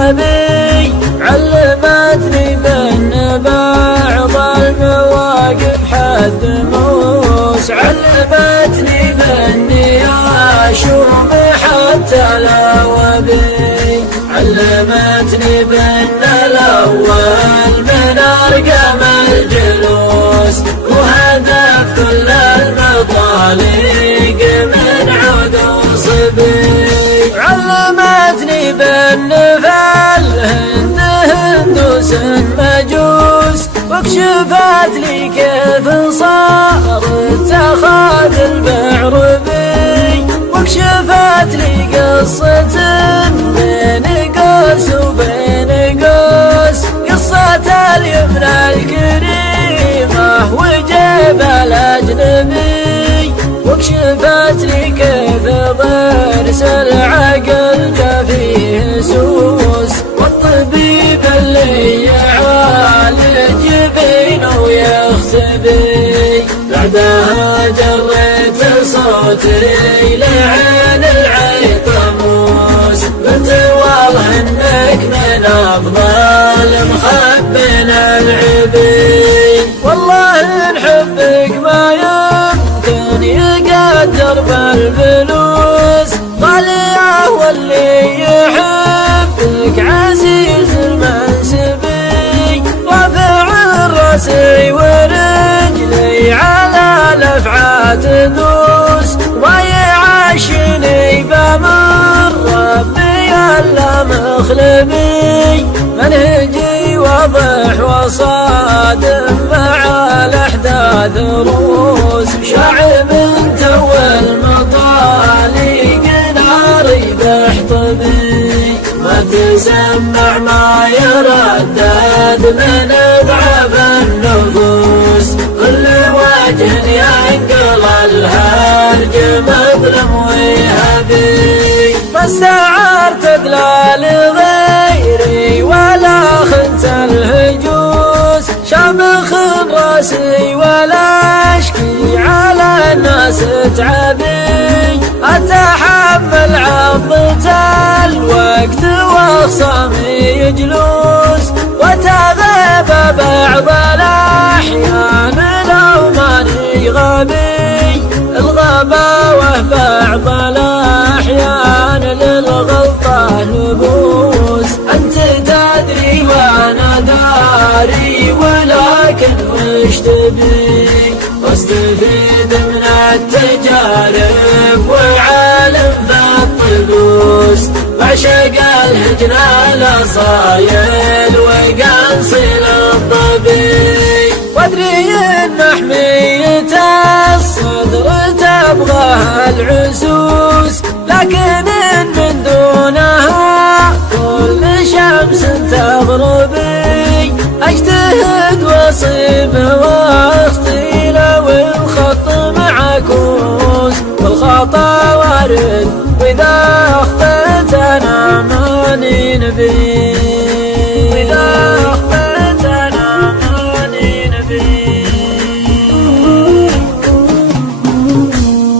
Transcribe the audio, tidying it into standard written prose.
النبي علمتني بأن بعض المواقف حد موس، علمتني بأني أشوم حتى الأوابي، علمتني بأن الأول من أرقم الجلوس وهدف كل المطالق من عود صبي، علمتني بأن في الهند هندوس مجوس وكشفت لي كيف صار اتخاذ البعر بي، وكشفت لي قصة بين قوس وبين قوس، قصة اليمنى الكريمة وجيب الأجنبي، وكشفت لي كيف ضرس العقل جا فيه سوس، والطبيب اللي يعالج بينه ويختبي، بعدها جريت صوتي لعين العيطموس، قلت والله انك من افضل مخبنا العبي، والله ان حبك ما يمكن يقدر بالفلوس، طالع واللي يحبك عزيز المنسبي، رافع راسي ورجلي على الافعى تدوس، ويعشني بامر ربي الا مخلبي، منهجي واضح وصادم مع الاحداث روس، شعب تو المطالق ناري بحطبي، ما تسمع ما يردد من اضعاف النفوس، كل وجه ينقل الهرج مظلم ويهبي، ما استعرت دلال غيري ولا خنت الهجوس، شامخ راسي ولا اشكي على الناس تعبي، اتحمل عضة الوقت واخصامي جلوس، وتغيب بعض الاحيان لو ماني غبي، الغباوة بعض الاحيان للغلطة نبوس، انت تدري وانا داري ولكن وش تبي، واستفيد من التجارب وعالم بالطقوس، وعشق الهجن الاصايل وقنصل الضبي، وادري ان حمية الصدر تبغاها العسوس، لكن من دونها كل شمس تغربي، اجتهد واصيب واخطي لو الخط معكوس، والخطا وارد واذا اخطيت انا ماني نبي.